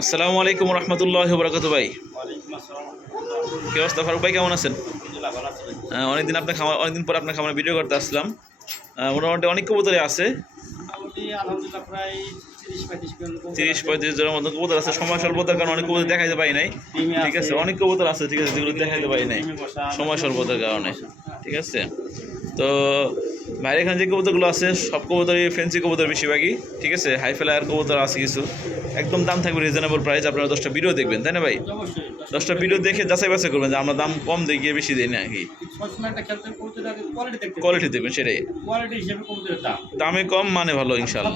আসসালামু আলাইকুম রহমতুল্লাহ বরকাত ভাই। কি অবস্থা ফারুক ভাই, কেমন আছেন? অনেকদিন পর আপনার খামারে ভিডিও করতে আসলাম। মোটামুটি অনেক কবুতরই আছে, 30-35 জনের মতো কবুতর আছে। সময় স্বল্পতার কারণে অনেক কবুতর দেখাইতে পারি নাই, ঠিক আছে। অনেক কবুতর আছে, ঠিক আছে, যেগুলো দেখাইতে পারি নাই সময় স্বল্পতার কারণে, ঠিক আছে। তো বাইরে এখানে যে কবুতরগুলো আছে সব কবুতরই ফ্যান্সি কবুতর বেশিরভাগই, ঠিক আছে। হাই ফ্লায়ার কবুতর আছে কিছু, একদম দাম থাকবে রিজনেবল প্রাইস। আপনারা 10টা ভিডিও দেখবেন, তাই না ভাই? 10টা ভিডিও দেখে যাচাই বাছাই করবেন যে আমরা দাম কম দিই গিয়ে বেশি দিই না কি। কোয়ালিটি দেখবেন, সেটাই। দামে কম মানে ভালো ইনশাআল্লাহ।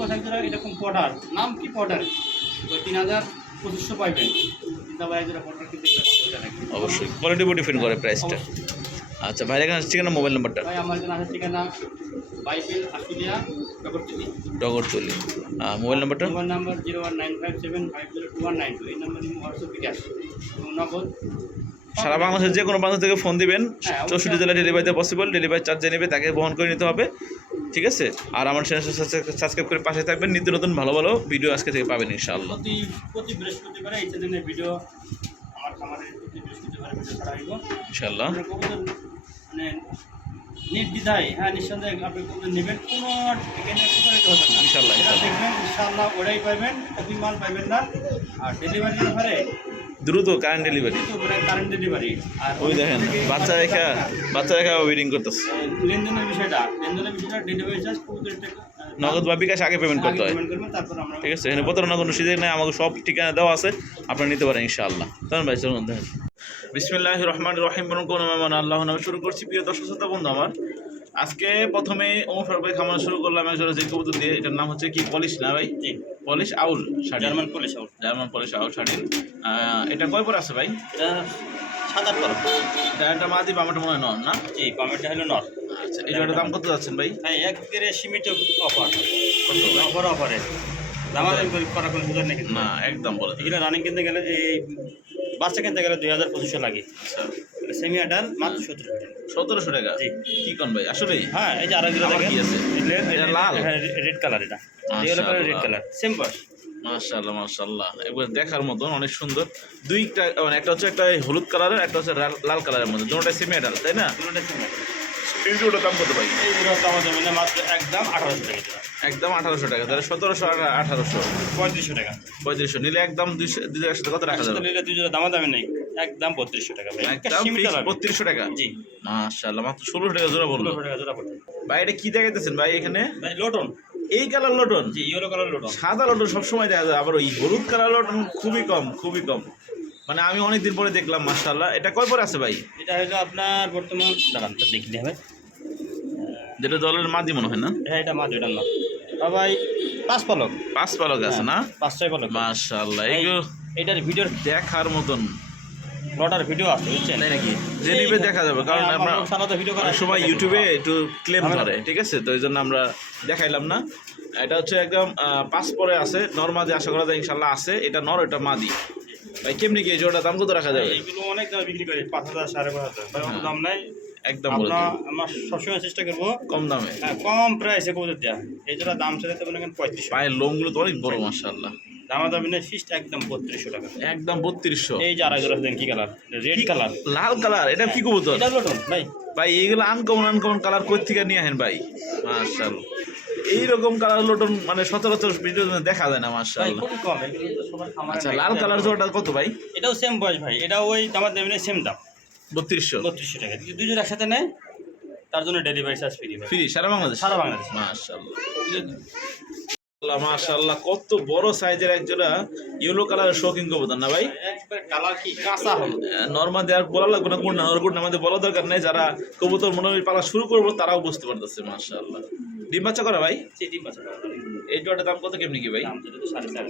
অবশ্যই কোয়ালিটি উপর ডিপেন্ড করে প্রাইসটা। আচ্ছা ভাই, এখানে ঠিকানা, মোবাইল নাম্বারটা? আমার ঠিকানা বাইবেল আশুলিয়া ডগরচুলি। মোবাইল নাম্বারটা? Mobile number 01957502192। এই নাম্বারে হোয়াটসঅ্যাপ বিকাশ এবং নগদ। সারা বাংলাদেশের যে কোনো প্রান্ত থেকে ফোন দিবেন, 64 জেলা ডেলিভারিতে পসিবল। ডেলিভারি চার্জ যে নেবে তাকে বহন করে নিতে হবে, ঠিক আছে। আর আমার চ্যানেল সাবস্ক্রাইব করে পাশে থাকবেন, নিত্য নতুন ভালো ভালো ভিডিও আজকে থেকে পাবেন ইনশাআল্লাহ। প্রতি বৃহস্পতিবারে এই চ্যানেলে ভিডিও, আমার খামারের প্রতি বৃহস্পতিবারে ভিডিও ছাড়া হইব ইনশাআল্লাহ। মানে নির্দ্বিধায়, হ্যাঁ নিঃসন্দেহে আপনি কোনটা নেবেন, কোনো এখানে হবে না ইনশাআল্লাহ। দেখবেন ইনশাআল্লাহ ওটাই পাবেন, কপি মাল পাবেন না। আর ডেলিভারি ব্যাপারে দ্রুত কারেন্ট ডেলিভারি, কারেন্ট ডেলিভারি। আর ওই দেখেন বাচ্চা রেখা ওয়েটিং করতেছে। লেনদেনের বিষয়টা ডেলিভারি চার্জ নগদ বা বিকাশ আগে পেমেন্ট করতে হয়, তারপর আমরা, ঠিক আছে। এখানে প্রতারণা কোনো সুযোগ নেই, আমাকে সব ঠিকানা দেওয়া আছে, আপনারা নিতে পারেন ইনশাআল্লাহ। তখন ভাই চলুন দেখেন। বিসমিল্লাহির রহমানির রহিম। কোন মেহমান আল্লাহ নামে শুরু করছি। প্রিয় দর্শক শ্রোতা বন্ধু আমার, আজকে প্রথমে ওমর ফারুক ভাই খামার শুরু করলাম একজোড়া যে কবুতর দিয়ে। এটার নাম হচ্ছে কি, পলিশ না ভাই? জি, পলিশ আউল, জার্মান পলিশ আউল। জার্মান পলিশ আউল শাড়ির। এটা কয় পর আছে ভাই? এটা 7-8 পর। এটা মাদি, বামাটা মনে হয় নর না? জি, বামেরটা হলো নর। আচ্ছা, এই জোড়াটার দাম কত যাচ্ছেন ভাই? হ্যাঁ, একবারে সীমিত অফার। কত অফারে দামাদামি করার কোনো সুযোগ নেই না, একদম বলে এখানে রানিং কিনতে গেলে, এই বাচ্চা কিনতে গেলে 2000-2500 লাগে। আচ্ছা, সেমি আডাল মাত্র 1700 টাকা। জি, কি কোন ভাই আসলেই? হ্যাঁ, এই যে আরো যেটা দেখেন কি আছে? এটা লাল, হ্যাঁ রেড কালার। এটা yellow colour, red colour, same বয়স। মাশাআল্লাহ মাশাআল্লাহ, একবার দেখার মতন, অনেক সুন্দর। দুইটা মানে একটা হচ্ছে একটা হলুদ কালারের, একটা হচ্ছে লাল কালারের মধ্যে, দুটোটাই সেমি মেটাল, তাই না? এই দুটোর দাম কত ভাই? এই দুটোর দাম হবে না, মাত্র একদম 1800 টাকা। একদম 1800 টাকা, তাহলে 1700 আর 1800 3500 টাকা। 3500 নিলে একদম 200 একসাথে কত রাখা যাবে? নিলে 2 দামা দামি নেই, একদম 3200 টাকা ভাই। একদম 3200 টাকা। জি, মাশাআল্লাহ, মাত্র 1600 টাকা জোড়া বললো 1600 টাকা জোড়া পড়বে ভাই। এটা কি দেখাইতেছেন ভাই এখানে? ভাই লটন। এই কালার লটন? জি, ইয়েলো কালার লটন। সাদা লটন সবসময় দেখা যায়, আবার ওই হলুদ কালার লটন খুবই কম, খুবই কম। মানে আমি অনেকদিন পরে দেখলাম, মাশাআল্লাহ। এটা কয় পরে আছে ভাই? এটা হলো আপনার বর্তমান, দাঁড়ান তো দেখতে হবে, যেটা দলের মাদি মনে হয় না? হ্যাঁ এটা মাঝ, এটা না ভাই, 5 পালক। 5 পালক আছে না? 5-6 পালক। মাশাআল্লাহ, এইগুলো এটার ভিডিওর দেখার মতন, লটার ভিডিও আছে, বুঝছেন? তাই নাকি? যে নিবে দেখা যাবে, কারণ আমরা ভিডিও অনেক সময় ইউটিউবে একটু ক্লেম ধরে, ঠিক আছে, তো এই জন্য আমরা দেখাইলাম না। এটা হচ্ছে একদম 5 পরে আছে, নর মাদি আশা করা যায় ইনশাল্লাহ আছে। এটা নর, এটা মাদি। ভাই কেমনি কি এই জোড়াটা দাম কত রাখা যাবে? এগুলো অনেক দামে বিক্রি করে, 5000 5,500 ভাই, অত দাম নাই একদম। আমরা সবসময় চেষ্টা করবো কম দামে, কম প্রাইসে কবুতর দেওয়া। এই জন্য দাম চাইতে মনে করেন 3500। পায়ের লোমগুলো তো অনেক বড়, মাশাআল্লাহ। দামা দামি নেই, ফিক্সড একদম 3200 টাকা। একদম 3200। এই যে আরেক জোড়া কি কালার, রেড কালার, লাল কালার। এটা কি কবুতর? এটা লটন ভাই। ভাই এইগুলো আনকমন কালার কই থেকে নিয়ে আসেন ভাই? মাশাআল্লাহ, এইরকম কালার লটন মানে সচরাচর ভিডিও দেখা যায় না, মাশাআল্লাহ। খুব কম, এগুলো তো সবার খামারে। আচ্ছা, লাল কালার জোড়াটা কত ভাই? এটাও সেম বয়স ভাই, এটা ওই দামা দামি নেই, সেম দাম 3200 টাকা। যদি দুজন একসাথে নেয় তার জন্য ডেলিভারি চার্জ ফ্রি ভাই, ফ্রি সারা বাংলাদেশ। সারা বাংলাদেশ। মাশাআল্লাহ মাশাআল্লাহ, কত বড় সাইজের একজোড়া ইয়েলো কালারের শৌখিন কবুতর না ভাই? একবার কালার কি কাঁচা হলো। নরমাল দেওয়ার বলা লাগবে না, কোন আমাদের বলা দরকার নেই। যারা কবুতর মনে হয় পালা শুরু করবো তারাও বুঝতে পারতেছে। মাশাআল্লাহ, ডিম বাচ্চা করা ভাই? চিঠি পাঁচা টাকা। এই জোড়াটার দাম কত কেমনি কি ভাই? দাম যেটা তো 4.5।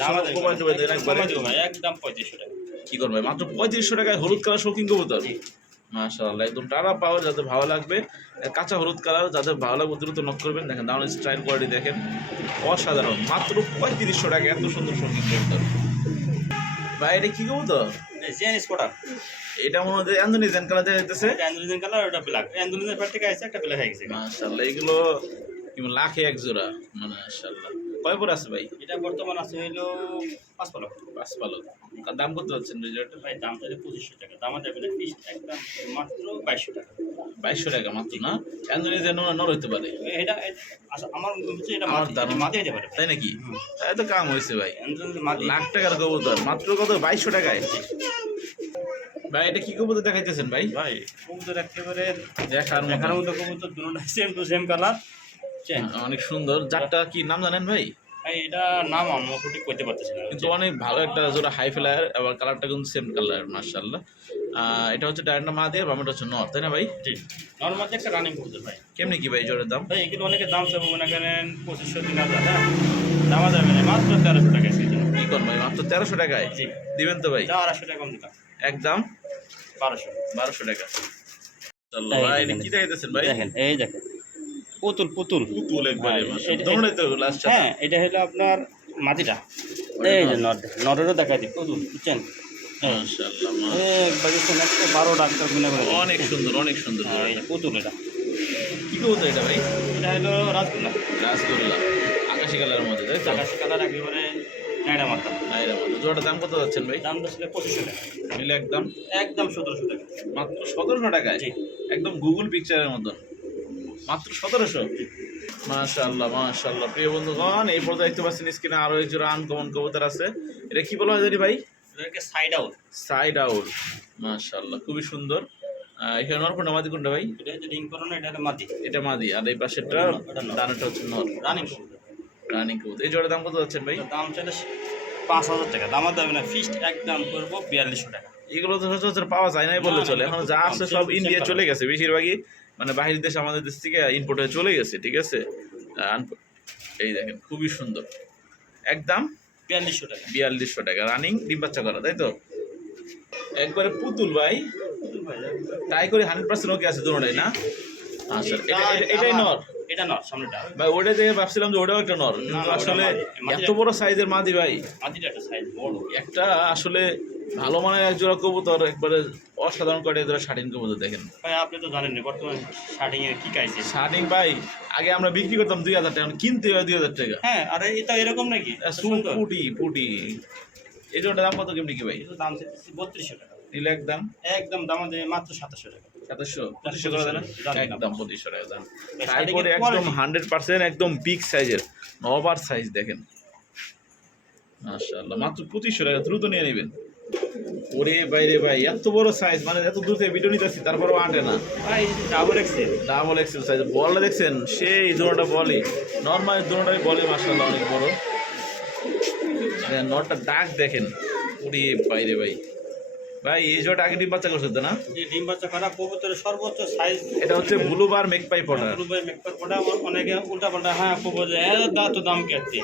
4.5 কমাই দেবেন একবারে? ভাই একদম 3500 টাকা। কি করবে মাত্র 3500 টাকায় হলুদ কালার শৌখিন কবুতর? মাশাআল্লাহ, একদম টানা পাওয়ার, যাদের ভালো লাগবে, কাঁচা হলুদ কালার যাদের ভালো লাগবে দ্রুত নক করবেন। দেখেন দাউন স্টাইল কোয়ালিটি দেখেন, অসাধারণ। মাত্র 3500 টাকা এত সুন্দর শৌখিন কবুতর। ভাই এটা কি কবুতর? জেন স্পটার। এটা মনে হয় ইন্দোনেশিয়ান কালার দেখা যাইতেছে। ইন্দোনেশিয়ান কালার, ওটা ব্ল্যাক। ইন্দোনেশিয়ান পার থেকে আছে, একটা ব্ল্যাক হয়ে গেছে। মাশাআল্লাহ, এগুলো লাখে এক জোড়া, মাশাআল্লাহ। কয় পরে আছে ভাই? এটা বর্তমান আছে হলো 5 পালক। 5 পালক। আর দাম কত যাচ্ছেন রেজাল্ট? ভাই দাম চাইলে 2500 টাকা, দামা যাবে না, ফিক্সড একদম মাত্র 2200 টাকা। 2200 টাকা মাত্র না? এন্দুনি যেন নর হইতে পারে। এটা আচ্ছা আমার হচ্ছে এটা আমার দাম মাটি হতে পারে, তাই নাকি? এত কাম হয়েছে ভাই। মাটি লাখ টাকার কবুতর মাত্র কত? 2200 টাকায়। ভাই এটা কি কবুতর দেখাইতেছেন ভাই? ভাই কবুতর একেবারে দেখার দেখার মতো। মতো কবুতর, দুটোটা সেম টু সেম কালার। অনেক সুন্দর। যারটা কি নাম জানেন ভাই? ভাই এটা নাম আমি সঠিক করতে পারতেছি না, কিন্তু অনেক ভালো একটা জোড়া হাই ফ্লায়ার, আবার কালারটা কিন্তু সেম কালার মাশাআল্লাহ। এটা হচ্ছে ডায়না মা দিয়ে, বামেটা হচ্ছে নর, তাই না ভাই? জি নর্মাল একটা রানিং কবুতর ভাই। কেমনি কি ভাই জোড়ার দাম? ভাই এগুলো অনেকের দাম চাবো মনে করেন 2500-3000, হ্যাঁ দামা যাবে না, মাত্র 1300 টাকা আছে। কি কোন ভাই মাত্র 1300 টাকায় জি দিবেন তো ভাই? যা 200 টাকা কম দিলাম, একদম 1200 টাকা। আল্লাহ ভাই এটা কি দেখাইতেছেন ভাই? দেখেন, এই দেখেন পুতুল পুতুল পুতুল একবারে হ্যাঁ, মাশাআল্লাহ। দৌড়াই তো লাস্ট। হ্যাঁ এটা হলো আপনার মাটিটা, এই যে নর, নরেরও দেখাই দিই পুতুল, বুঝছেন? মাশাআল্লাহ একবার 12 ডাক্তার কিনে করে দিই। অনেক সুন্দর, অনেক সুন্দর। হ্যাঁ, এই যে পুতুল এটা, কি কবুতর এটা ভাই? এটা হলো রাসগোল্লা, রাসগোল্লা আকাশি কালারের মধ্যে, তাই তো? আকাশি কালার একেবারে নাইরা মাথা। নাইরা মধ্যে। জোড়াটার দাম কত যাচ্ছেন ভাই? দামটা ছিল 2500 টাকা, মিলে একদম একদম 1700 টাকা। মাত্র 1700 টাকায়? জি একদম গুগল পিকচারের মতন মাত্র 1700। মাশাআল্লাহ মাশাআল্লাহ। প্রিয় বন্ধুগণ, এই পর্যায়ে দেখতে পাচ্ছেন স্ক্রিনে আরো এক জোড়া আনকমন কবুতর আছে। এটা কি বলা হয় জানি ভাই? এটাকে সাইড আউট, সাইড আউট। মাশাআল্লাহ খুবই সুন্দর। এখানে নর কোনটা মাদি কোনটা ভাই? এটা হচ্ছে রিং করানো, এটা হলো মাটি, এটা মাদি, আর এই পাশেরটা এটা নর। ডানাটা হচ্ছে নর। রানিং কবুতর। রানিং কবুতর। এই জোড়ার দাম কত যাচ্ছেন ভাই? এটার দাম চাইলে 5000 টাকা, দামা যাবে না, ফিক্সড একদম করবো 4200 টাকা। এগুলো তো সচরাচর পাওয়া যায় নাই বললে না, চলে। না, এখন খুব যা কম, আছে সেম সব টু সেম ইন্ডিয়া কালার। চলে গেছে বেশিরভাগই, মানে বাহির দেশ আমাদের দেশ থেকে ইম্পোর্ট হয়ে চলে গেছে, ঠিক আছে? এই দেখেন খুবই সুন্দর, একদম 4200 টাকা। 4200 টাকা। রানিং ডিম বাচ্চা করা, তাই তো? একবারে পুতুল ভাই, তাই করে 100% ওকে আছে দুটোটাই না? আচ্ছা এটাই নর এটা নর, সামনেটা ভাই। ওটা দেখে ভাবছিলাম যে ওটাও একটা নর, কিন্তু ওটা আসলে মাদি। এত বড় সাইজের মাদি ভাই। মাটিটা একটা সাইজ বড়। একটা আসলে ভালো মানের এক জোড়া কবুতর, একবারে অসাধারণ করে জোড়া শাটিন কবুতর দেখেন। ভাই আপনি তো জানেন না বর্তমানে শার্টিং এর কি কাইছে। শাটিন ভাই আগে আমরা বিক্রি করতাম 2000 টাকা, এখন কিনতে হয় 2000 টাকা। হ্যাঁ আর এটা এরকম নাকি সুন্দর, পুটি পুটি। এই জোড়াটার দাম কত কেমনি কি ভাই? এটা দাম চাইছে 3200 টাকা, নিলে একদম একদম দাম দেবে মাত্র 2700 টাকা। 2700 2500 করে দেন। জানি না। একদম 2500 টাকা দাম। এই তারপরে শাটিংয়ের একদম quality। 100% একদম বিগ সাইজের ওভার সাইজ দেখেন মাশাআল্লাহ, মাত্র 2500 টাকা। দ্রুত নিয়ে নেবেন। ওরে বাইরে ভাই এত বড় সাইজ, মানে এত দূর থেকে ভিডিও নিতেছি তারপরেও আটে না। ভাই double XL, double XL size. বলটা দেখছেন সেই জোড়াটা বলে, নর্মাল জোড়াটাই বলে মাশাআল্লাহ অনেক বড়। নটটা ডাক দেখেন। ওরে বাইরে ভাই, ভাই এই জোড়াটা আগে ডিম বাচ্চা করছে তো না? যে ডিম বাচ্চা করা কবুতরের সর্বোচ্চ সাইজ। এটা হচ্ছে ব্লুবার মেকপাই পটার। রুবাই মেকপার পড়া, অনেকে উল্টা পাল্টা হ্যাঁ কবুতর এত দা তো দাম কেটে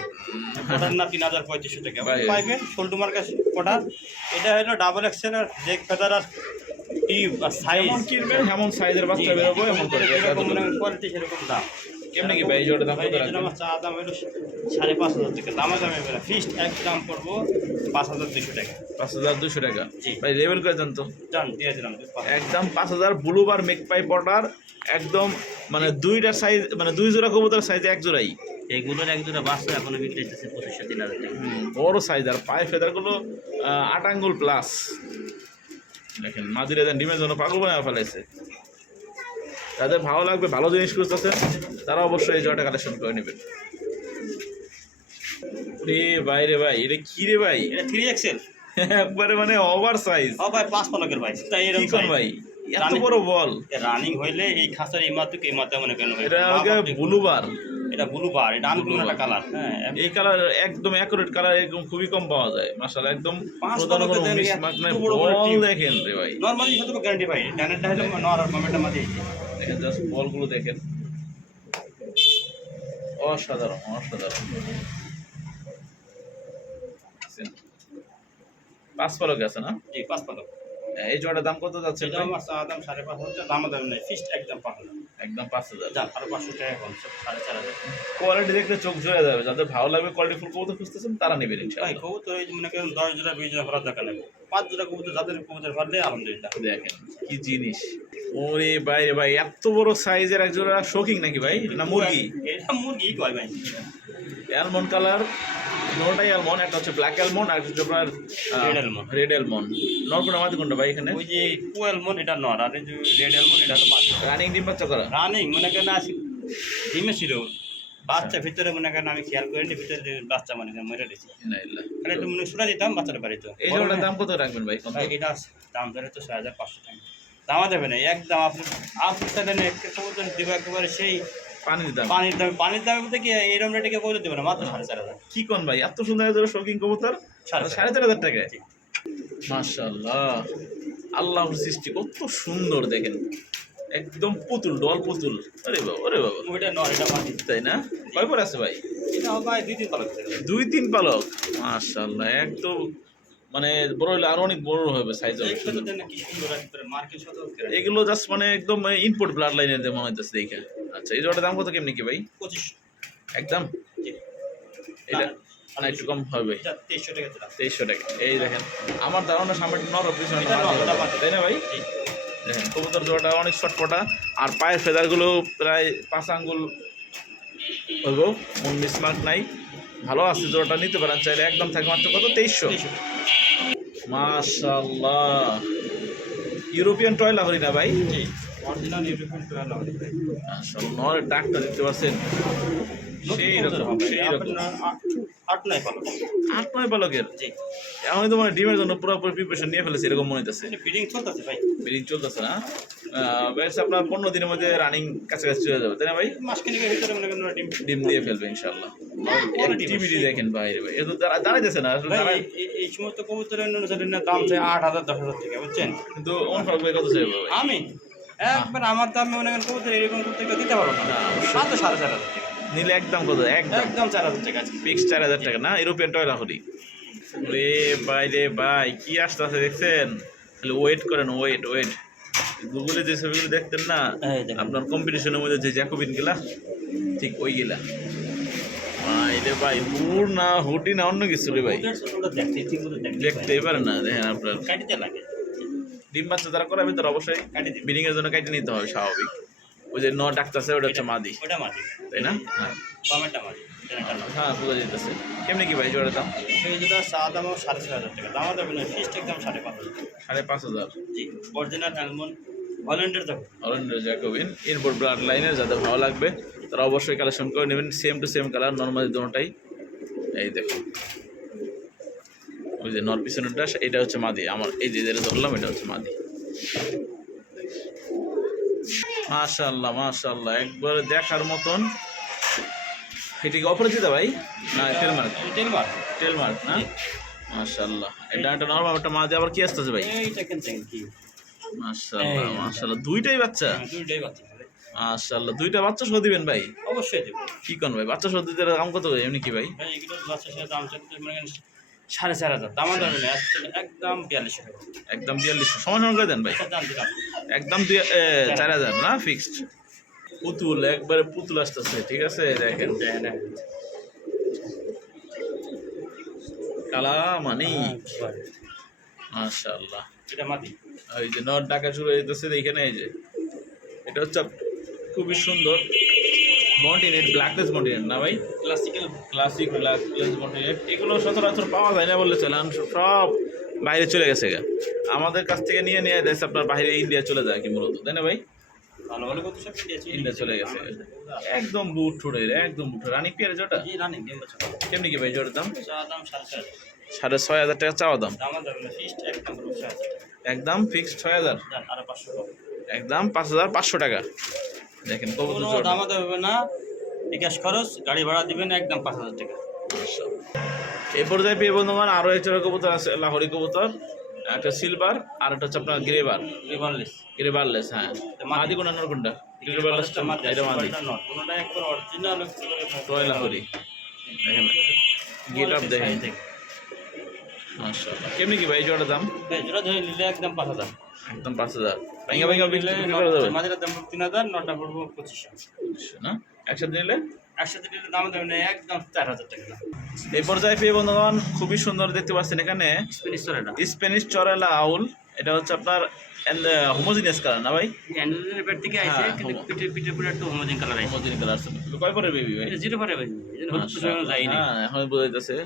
পটার না 3500 টাকা ভাই। পাইবে সোল্ডুমার কাছে পটার। এটা হলো ডাবল এক্সেল আর জেক ফেদার আর টিউব আর সাইজ যেমন কিনবেন এমন সাইজের বাচ্চা বেরোবো, এমন করে এরকম মানে কোয়ালিটি সেরকম দাম। কেমনি কি ভাই এই জোড়াটার দাম ভাই কত এই জন্য রাখবেন? আমার চা দাম হলো 5500 টাকা, দামে দামে ফিক্সড একদম করবো 5200 টাকা। 5200 টাকা। জি। ভাই লেভেল করে দেন তো। জান দিয়ে দিলাম একদম 5000 ব্লুবার মেকপাই পটার, একদম মানে দুইটা সাইজ, মানে দুই জোড়া কবুতর সাইজে এক জোড়াই। এইগুলোর এক দুটো বাচ্চা এখনো বিক্রি হচ্ছে 2500-3000 টাকা। বড় সাইজ, আর পায়ে ফেদারগুলো 8 আঙ্গুল প্লাস। দেখেন মাদিরা দেন ডিমের জন্য পাগল বানায় ফেলাইছে। যাদের ভালো লাগবে, ভালো জিনিস খুঁজতেছে, তারা অবশ্যই এই জয়টা কালেকশন করে নেবেন। রে ভাই রে ভাই, এটা কি রে ভাই? এটা 3XL, একবারে মানে ওভার সাইজ। ও ভাই 5 পলকের ভাই, তাই কি এরকম কোন ভাই এত বড় বল? রানিং হইলে এই খাঁচার এই মাত্র মনে কেন ভাই? এটা ব্লুবার। এটা ব্লু বার, এটা আনকমন একটা কালার। হ্যাঁ এই কালার একদম অ্যাকুরেট কালার, একদম খুবই কম পাওয়া যায় মাশাআল্লাহ। একদম পাঁচ প্রধান কোনো পলকে দেন, মিসমার্ক নাই। এত বড় বড় বল টিউব। দেখেন রে ভাই, নরমালি হয়তো গ্যারান্টি ভাই, ডানেরটা হলো নর আর বামেরটা মাঝে। দেখেন জাস্ট বলগুলো দেখেন, অসাধারণ অসাধারণ। 5 পলক আছে না? জি 5 পলক। এই জোড়াটার দাম কত যাচ্ছে এটা ভাই? আমার চা দাম 5500, দাম দাম নেই, ফিক্সড একদম 5000। একদম 5000। যান আরো 500 টাকা কম, 4500। কোয়ালিটি দেখলে চোখ জুড়ে যাবে। যাদের ভালো লাগবে, কোয়ালিটি ফুল কবুতর খুঁজতেছেন, তারা নেবেন ভাই ইনশাআল্লাহ। কবুতর এই মনে করেন 10 জোড়া 20 জোড়া করার দরকার নেই, 5 জোড়া কবুতর যাদের কবুতর পারলে আলহামদুলিল্লাহ। দেখেন কি জিনিস। ওরে বাইরে ভাই এত বড় সাইজের এক জোড়া শৌকিং নাকি ভাই, না মুরগি? এটা মুরগি কয় ভাই, অ্যালমন্ড কালার, দুটোটাই অ্যালমন্ড, একটা হচ্ছে ব্ল্যাক অ্যালমন্ড আর একটা হচ্ছে আপনার রেড অ্যালমন্ড। Red almond. নর কোনটা মাদি কোনটা ভাই এখানে? ওই যে টু অ্যালমন্ড এটা নর, আর এই যে রেড অ্যালমন্ড এটা হলো মাদি। রানিং ডিম বাচ্চা করা? রানিং মনে করেন আসি ডিমে ছিল, বাচ্চা ভিতরে মনে করেন আমি খেয়াল করিনি, ভিতরে যে বাচ্চা মনে করেন মরে গেছে, না ইল্লা। তাহলে একটু মনে সুরা দিতাম বাচ্চাটা বাড়িত। এই জোড়াটার দাম কত রাখবেন ভাই? কত? ভাই এটা দাম ধরে তো 6500 টাকা, দামা দেবে না একদম। আপনি তাহলে একটা কবুতর দেবো একেবারে সেই পানির দাম? পানির দামে বলতে কি এইরকম রেটে কেউ কবুতর দেবে না, মাত্র 4500। কি কোন ভাই, এত সুন্দর জোড়া শৌখিন কবুতর 4500 টাকায়? জি। মাশাআল্লাহ, আল্লাহর সৃষ্টি কত সুন্দর দেখেন, একদম পুতুল, ডল পুতুল। আরে বাবা, আরে বাবা, ওইটা নর, এটা মাটি। তাই না? কয় পর আছে ভাই? এটা হবে ভাই 2-3 পালক থেকে। 2-3 পালক। মাশাআল্লাহ, একদম মানে বড় হলে আরো অনেক বড় হবে সাইজ হবে। এইগুলো দেন না কি সুন্দর একবারে মার্কেট শত করে। এগুলো জাস্ট মানে একদম ইনপুট ব্লাড লাইনের যে মনে হইতেছে দেখে। আচ্ছা, এই জোড়াটার দাম কত কেমনি কি ভাই? 25। একদম? জি। এটা মানে একটু কম হবে। এটা 2300 টাকা দিলাম। 2300 টাকা। এই দেখেন, আমার ধারণা সামনে নর পিছনে এটা নর, এটা মাটি। তাই না ভাই? জি। দেখেন কবুতর জোড়াটা অনেক ছটফটা, আর পায়ের ফেদারগুলো প্রায় 5 আঙ্গুল হইব, কোন মিসমার্ক নাই, ভালো আছে। জোড়াটা নিতে পারেন চাইলে, একদম থাকে মাত্র কত? 2300। 2300। মাশাআল্লাহ, ইউরোপিয়ান টয় লাহরি না ভাই? জি। অরিজিনাল ইউরোপিয়ান ট্রায়াল হবে ভাই। মাশাআল্লাহ, নরের ডাকটা দেখতে পাচ্ছেন, সেই রকম, সেই রকম। 8-9 পালক। 8-9 পালকের? জি। এখন তো মানে ডিমের জন্য পুরোপুরি প্রিপারেশন নিয়ে ফেলেছে এরকম মনে হইতেছে। এটা ফিডিং চলতেছে ভাই। ব্রিডিং চলতেছে না? বেশ, আপনার 15 দিনের মধ্যে রানিং কাছাকাছি চলে যাবে, তাই না ভাই? মাসখানেকের ভিতরে মনে করেন ডিম। ডিম দিয়ে ফেলবে ইনশাআল্লাহ। অ্যাক্টিভিটি দেখেন বাইরে ভাই, এত দাঁড়াইতেছে না আসলে, ভাই দাঁড়ায়। এই সমস্ত কবুতরের অনুসারে দাম চাই 8000 10000 টাকা, বুঝছেন? কিন্তু অন ফারুক ভাই কত চাইবে ভাই? আমি একবার আমার দামে মনে করেন কবুতর এরকম করতে কেউ দিতে পারবো না, না, অবশ্যই। মাত্র 4500 টাকা। নিলে একদম কত? একদম একদম 4000 টাকা আছে। ফিক্স 4000 টাকা না? ইউরোপিয়ান টয় লাহরি রে ভাই, রে ভাই কি আসতেছে দেখছেন? খালি ওয়েট করেন, ওয়েট ওয়েট। গুগলে যে ছবিগুলো দেখতেন না এই দেখেন। আপনার কম্পিটিশনের মধ্যে, যে জ্যাকোবিন গেলা, ঠিক ওই গেলা ভাই রে ভাই। হুড না, হুডি না, অন্য কিছু রে ভাই, ওদের ছোটটা দেখতে ঠিক মতো দেখতেই পারে না। দেখেন আপনার কাটিতে লাগে, ডিম বাচ্চা যারা করাবে তারা অবশ্যই কাটি দিবে। ব্রিডিং এর জন্য কেটে নিতে হবে, স্বাভাবিক। ওই যে ডাকতেছে ওটা হচ্ছে মাদি, ওটা মাটি, তাই না? হ্যাঁ বামেরটা মাটি, এটা নর। হ্যাঁ, বোঝা যেতেছে। কেমনি কি ভাই জোড়ার দাম? সেই যেটা চা দাম 4500 টাকা, দাম দেবে না, ফিক্সড একদম 5500। 5500। জি। অরিজিনাল অ্যালমন্ড হল্যান্ডের দেখো। অরেঞ্জ জ্যাকোবিন, এরপর ব্লাড লাইনের যাদের ভালো লাগবে তারা অবশ্যই কালেকশন করে নেবেন। Same to same colour, normally দুটোটাই। এই দেখো, ওই যে নর পিছনেরটা এটা হচ্ছে মাদি, আমার এই যে যেটা ধরলাম এটা হচ্ছে মাদি। মাশাআল্লাহ, মাশাআল্লাহ, একবারে দেখার মতন। এটা কি অপরাজিত ভাই না টেলমার্ক? টেলমার। টেলমার্ক না? মাশাআল্লাহ, এটা একটা নরমাল, একটা মাদি, আবার কি আসতেছে ভাই? এইটা কেন দেখেন কি মাশাআল্লাহ, মাশাআল্লাহ, দুইটাই বাচ্চা? দুইটাই বাচ্চা। মাশাআল্লাহ, দুইটা বাচ্চা সহ দিবেন ভাই? অবশ্যই দেবো কি কোন ভাই, বাচ্চা সহ দিতে দাম কত ভাই এমনি কি ভাই? ভাই। এগুলো বাচ্চার সাথে দাম চাইতে মনে করেন 4500, দাম দেবে না, একদম 4200 টাকা। একদম 4200 সমান করে দেন ভাই। এটা দাম দিলাম একদম 4000 না? ফিক্সড। পুতুল, একবারে পুতুল আসতেছে, ঠিক আছে? দেখেন কালা মানি, মাশাআল্লাহ। এটা মাটি। এই যে নট ডাকা শুরু হয়ে যেতেছে এইখানে, এই যে এটা হচ্ছে খুবই সুন্দর মন্টিনেট, ব্ল্যাকলেস মন্টিনেট না ভাই? ক্লাসিক্যাল। ক্লাসিক ব্ল্যাকলেস মন্টিনেট, এগুলো সচরাচর পাওয়া যায় না বললে চলে, সব বাইরে চলে গেছে গা। আমাদের কাছ থেকে নিয়ে নিয়ে যাচ্ছে আপনার বাইরে, ইন্ডিয়া চলে যায় কি মূলত, তাই না ভাই? ভালো ভালো কত সব দিয়েছি, ইন্ডিয়া চলে গেছে একদম বুট ঠুড়ে, একদম বুট। রানিং পেয়ারে জোটা জি রানিং ডিম বাচ্চা। কেমনি কি ভাই জোটার দাম? চা দাম 4500, 6500 টাকা চাওয়া দাম? দাম দেবে না, ফিক্সড একদম 6000 টাকা। একদম ফিক্সড 6000, জান আর 500 টাকা। একদম 5500 টাকা। দেখেন কবুতর কোনো জোড়া, দাম দেবে না, বিকাশ খরচ, গাড়ি ভাড়া দিবেন একদম 5000 টাকা। এই পর্যায়ে পেয়ে বন্ধুগণ আরো এক জোড়া কবুতর আছে, লাহোরি কবুতর, একটা সিলভার আর একটা হচ্ছে আপনার গ্রেবার, রিভারলেস। গ্রেবারলেস। হ্যাঁ, মাদি কোনটা নর কোনটা? গ্রেবারলেসটা মাদি, এটা মাদি। কোনটা একবার অরিজিনাল টয় লাহোরি, দেখেন গেট আপ দেখেন, মাশাআল্লাহ। কেমনি কি ভাই জোড়ার দাম? যেটা ধরে নিলে একদম 5000, একদম 5000। ভাঙ্গা ভাঙ্গা বিক্রি করা যাবে মাঝের দাম 3000, নটা পড়বো 2500 না? একসাথে নিলে একসাথে নিলে দাম দেবে না, একদম 4000 টাকা। এই পর্যায়ে পেয়ে বন্ধুগণ খুবই সুন্দর দেখতে পাচ্ছেন এখানে স্পেনিশ চলে না, স্প্যানিশ চরেলা আউল, এটা হচ্ছে আপনার হোমোজিনিয়াস কালার না ভাই? অ্যান্ড্রয়েডের পেট থেকে আইছে, হ্যাঁ, কিন্তু পিঠে পুরো একটু হোমোজেন কালার আইছে। হোমোজিনিয়াস কালার আছে। কয় পরের বেবি ভাই? এটা জিরো পরে ভাই, এটা হলুদ পোষানো যায় না। হ্যাঁ, এখন বোঝা যাচ্ছে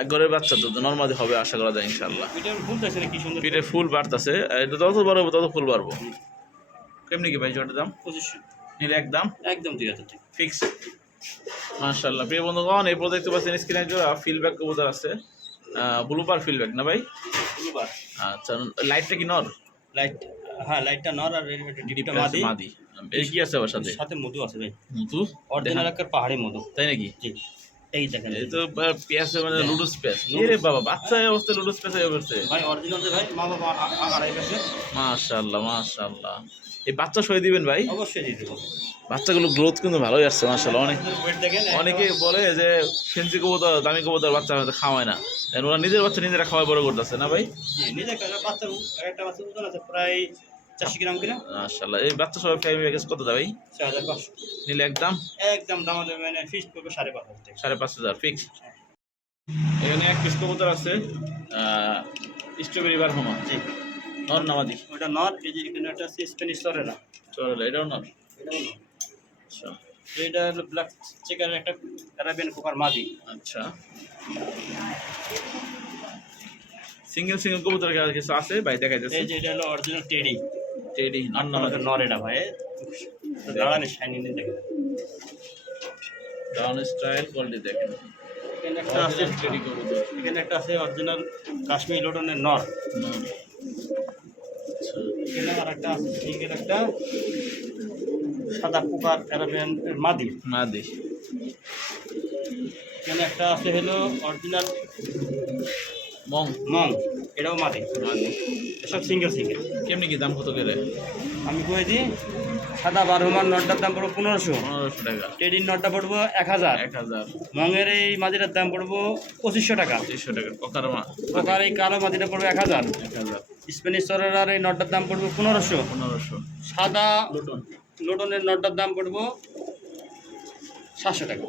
এক ঘরের বাচ্চা তো নর্মালি হবে আশা করা যায় ইনশাআল্লাহ। এটা ফুল আছে না, কি সুন্দর পিঠে ফুল বাড়তেছে, এটা যত বড় হবে তত ফুল বাড়বো। কেমনি কি ভাই জোড়াটার দাম? 2500 নিলে একদম একদম 2000 টাকা ফিক্স। মাশাআল্লাহ প্রিয় বন্ধুগণ, এই প্রোডাক্ট দেখতে পাচ্ছেন স্ক্রিনে জোড়া ফিলব্যাক কবুতর আছে, ব্লুপার ফিলব্যাক না ভাই? দুবার আচ্ছা, লাইটটা কি নর? লাইট, হ্যাঁ লাইটটা নর আর ডিপটা মাদি। মাদি। এই কি আছে আবার সাথে? সাথে মধু আছে ভাই, মুতু অরিজিনাল একটা পাহাড়ি মধু। তাই নাকি? জি, এই দেখেন এই তো পেঁয়াজে মানে লুডুস পেঁয়াজ। এরে বাবা, বাচ্চা এই অবস্থায় লুডুস পেঁয়াজ হয়ে পড়ছে। ভাই অরিজিনাল ভাই, মা বাবা আড়াই গেছে। মাশাআল্লাহ মাশাআল্লাহ। এই বাচ্চা সই দিবেন ভাই? অবশ্যই দিয়ে দেবো। বাচ্চাগুলো গ্রোথ কিন্তু ভালোই আসছে মাশাআল্লাহ। ওয়েট দেখেন, অনেকে বলে যে ফেন্সি কবুতর দামি কবুতর বাচ্চা হয়তো খাওয়ায় না, ওরা নিজের বাচ্চা নিজেরা খাওয়াই বড় করতেছে না ভাই? জি নিজে বাচ্চার একটা বাচ্চার ওজন আছে প্রায় 400 গ্রাম কিনা। মাশাআল্লাহ। এই বাচ্চা সবাই ফ্যামিলি প্যাকেজ কত দাম ভাই? 6500 নিলে একদম একদম দাম দেবে, মানে ফিক্স করবে 5500 টাকা। 5500 ফিক্স। এখানে এক পিস কবুতর আছে, স্ট্রবেরি বার হোমা। জি, নর নামাদি? ওটা নর। এই যে এখানে একটা আছে স্প্যানিশ সরেরা, চলো এটাও নর। এটাও নর। আচ্ছা এটা হলো ব্ল্যাক চিকেনের একটা অ্যারাবিয়ান কোকার মাদি। আচ্ছা, সিঙ্গেল সিঙ্গেল কবুতর কিছু আছে ভাই দেখা যাচ্ছে। এই যে এটা হলো অরিজিনাল টেডি। টেডি নর নামাদি? নর এটা ভাই, দাঁড়ানি শাইনি দেখেন। ডাউন স্টাইল কোয়ালিটি দেখেন। এখানে একটা আছে টেডি কবুতর। এখানে একটা আছে অরিজিনাল কাশ্মীর লোটনের নর। নর। আচ্ছা এখানে আর একটা আছে সিঙ্গেল একটা সাদা পোকার অ্যারাবিয়ান মাদি। মাদি। এখানে একটা আছে হলো অরিজিনাল মং। মং, এটাও মাদি। মাদি। এসব সিঙ্গেল সিঙ্গেল। কেমনি কি দাম কত করে? আমি কয়ে দিই, সাদা বারোমার নটটার দাম পড়বো 1500, 1500 টাকা। টেডির নটটা পড়বো 1000, 1000। মঙের এই মাদিটার দাম পড়বো 2500 টাকা, 2500 টাকা। ককার মা পোকার এই কালো মাদিটা পড়বো 1000, 1000। স্প্যানিশ সরেরার এই নটটার দাম পড়বো 1500, 1500। সাদা লুটন। লোটনের নটটার দাম পড়বো 700 টাকা।